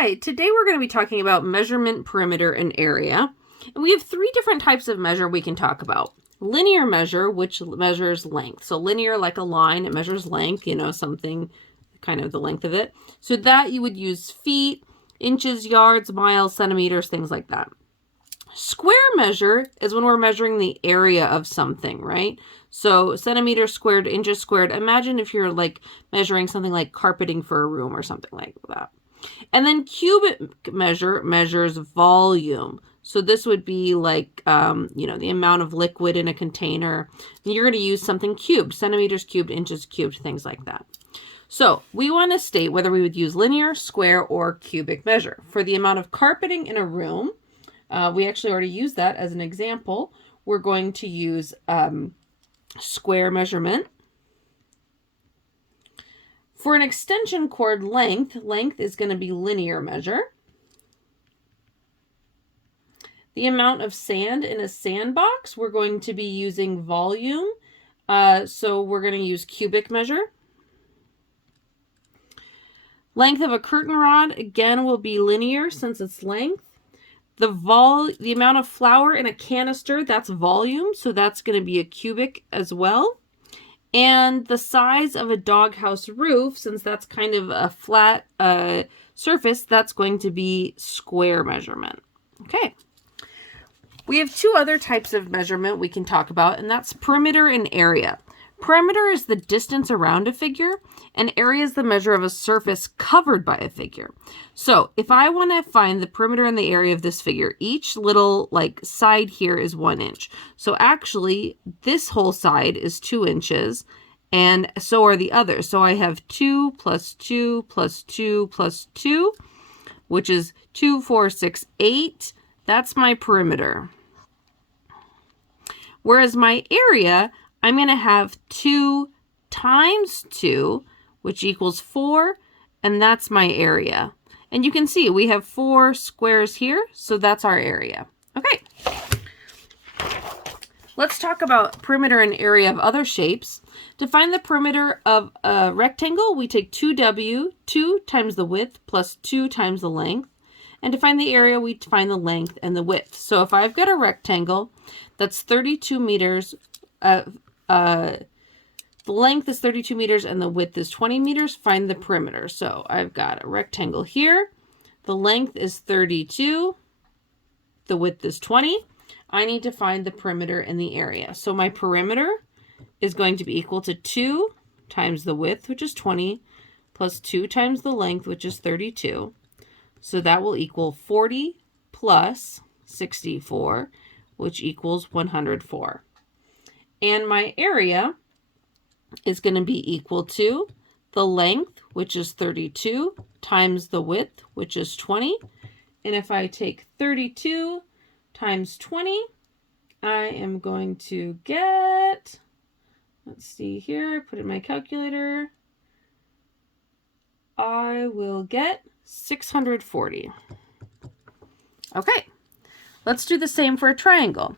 Hi, today we're going to be talking about measurement, perimeter, and area. And we have three different types of measure we can talk about. Linear measure, which measures length. So linear, like a line, it measures length, something kind of the length of it. So that you would use feet, inches, yards, miles, centimeters, things like that. Square measure is when we're measuring the area of something, right? So centimeters squared, inches squared. Imagine if you're like measuring something like carpeting for a room or something like that. And then cubic measure measures volume. So this would be like, the amount of liquid in a container. And you're going to use something cubed, centimeters cubed, inches cubed, things like that. So we want to state whether we would use linear, square, or cubic measure. For the amount of carpeting in a room, we actually already used that as an example. We're going to use square measurement. For an extension cord length is going to be linear measure. The amount of sand in a sandbox, we're going to be using volume. So we're going to use cubic measure. Length of a curtain rod, again, will be linear since it's length. The amount of flour in a canister, that's volume. So that's going to be a cubic as well. And the size of a doghouse roof, since that's kind of a flat surface, that's going to be square measurement. Okay. We have two other types of measurement we can talk about, and that's perimeter and area. Perimeter is the distance around a figure, and area is the measure of a surface covered by a figure. So if I want to find the perimeter and the area of this figure, each little side here is 1 inch. So actually this whole side is 2 inches, and so are the others. So I have 2 plus 2 plus 2 plus 2, which is 2, 4, 6, 8. That's my perimeter. Whereas my area, I'm going to have 2 times 2, which equals 4, and that's my area. And you can see we have 4 squares here, so that's our area. Okay. Let's talk about perimeter and area of other shapes. To find the perimeter of a rectangle, we take 2w, 2 times the width, plus 2 times the length. And to find the area, we find the length and the width. So if I've got a rectangle that's 32 meters, the length is 32 meters and the width is 20 meters, find the perimeter. So I've got a rectangle here. The length is 32. The width is 20. I need to find the perimeter and the area. So my perimeter is going to be equal to 2 times the width, which is 20, plus 2 times the length, which is 32. So that will equal 40 plus 64, which equals 104. And my area is going to be equal to the length, which is 32, times the width, which is 20. And if I take 32 times 20, I am going to get, let's see here, put in my calculator. I will get 640. Okay, let's do the same for a triangle.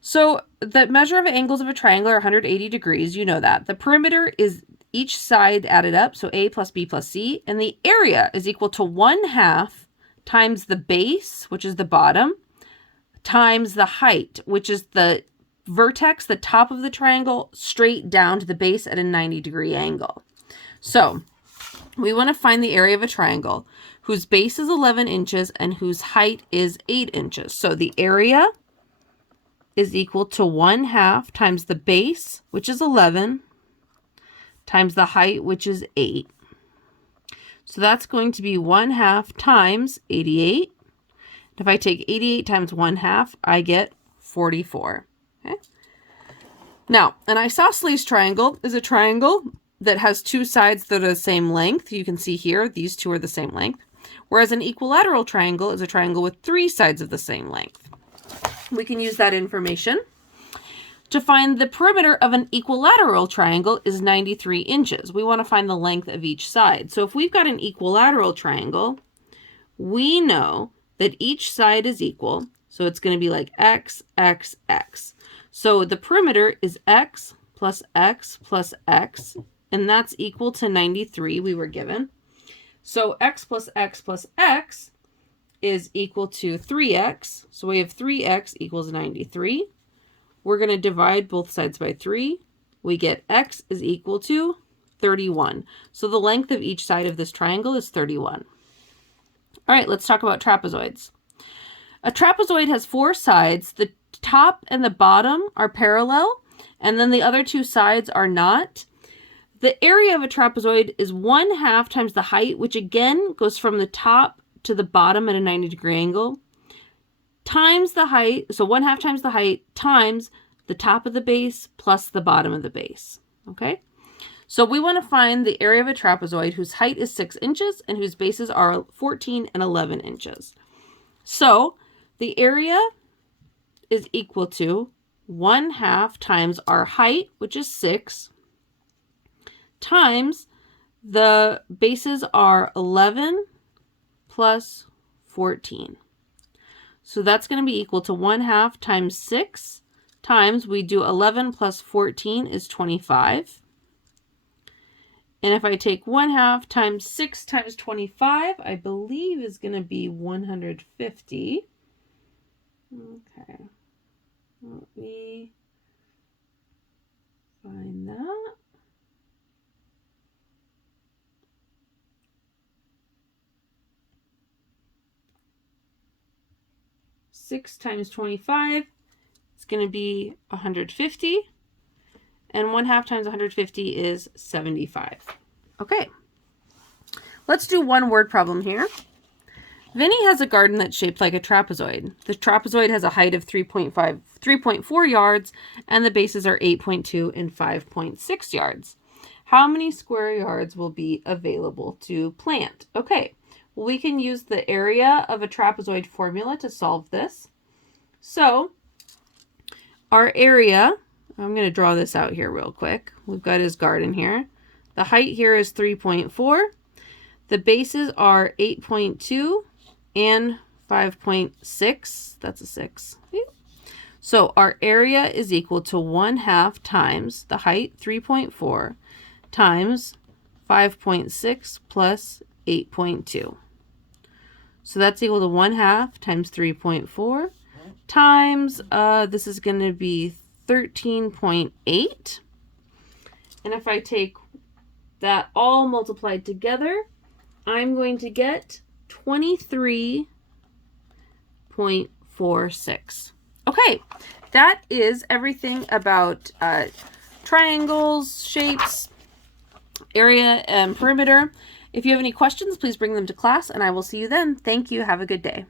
So the measure of angles of a triangle are 180 degrees. You know that. The perimeter is each side added up, so A plus B plus C. And the area is equal to 1/2 times the base, which is the bottom, times the height, which is the vertex, the top of the triangle, straight down to the base at a 90-degree angle. So we want to find the area of a triangle whose base is 11 inches and whose height is 8 inches. So the area is equal to 1/2 times the base, which is 11, times the height, which is 8. So that's going to be 1/2 times 88. If I take 88 times 1/2, I get 44. Okay. Now, an isosceles triangle is a triangle that has 2 sides that are the same length. You can see here, these 2 are the same length. Whereas an equilateral triangle is a triangle with 3 sides of the same length. We can use that information. To find the perimeter of an equilateral triangle is 93 inches. We want to find the length of each side. So if we've got an equilateral triangle, we know that each side is equal. So it's going to be like x, x, x. So the perimeter is x plus x plus x, and that's equal to 93 we were given. So x plus x plus x is equal to 3x. So we have 3x equals 93. We're going to divide both sides by 3. We get x is equal to 31. So the length of each side of this triangle is 31. All right, let's talk about trapezoids. A trapezoid has 4 sides. The top and the bottom are parallel, and then the other 2 sides are not. The area of a trapezoid is 1/2 times the height, which again goes from the top to the bottom at a 90-degree angle, times the height, so 1/2 times the height times the top of the base plus the bottom of the base, okay? So we want to find the area of a trapezoid whose height is 6 inches and whose bases are 14 and 11 inches. So the area is equal to 1/2 times our height, which is 6, times the bases are 11 plus 14. So that's going to be equal to 1/2 times 6 times, we do 11 plus 14 is 25. And if I take 1/2 times 6 times 25, I believe is going to be 150. Okay. Let me find that. Six times 25 is going to be 150. And 1/2 times 150 is 75. Okay. Let's do one word problem here. Vinny has a garden that's shaped like a trapezoid. The trapezoid has a height of 3.4 yards, and the bases are 8.2 and 5.6 yards. How many square yards will be available to plant? Okay, well, we can use the area of a trapezoid formula to solve this. So our area, I'm going to draw this out here real quick. We've got his garden here. The height here is 3.4. The bases are 8.2 and 5.6. That's a 6. So our area is equal to 1/2 times the height, 3.4, times 5.6 plus 8.2. So that's equal to 1/2 times 3.4 times, this is going to be 13.8. And if I take that all multiplied together, I'm going to get 23.46. Okay, that is everything about triangles, shapes, area, and perimeter. If you have any questions, please bring them to class, and I will see you then. Thank you. Have a good day.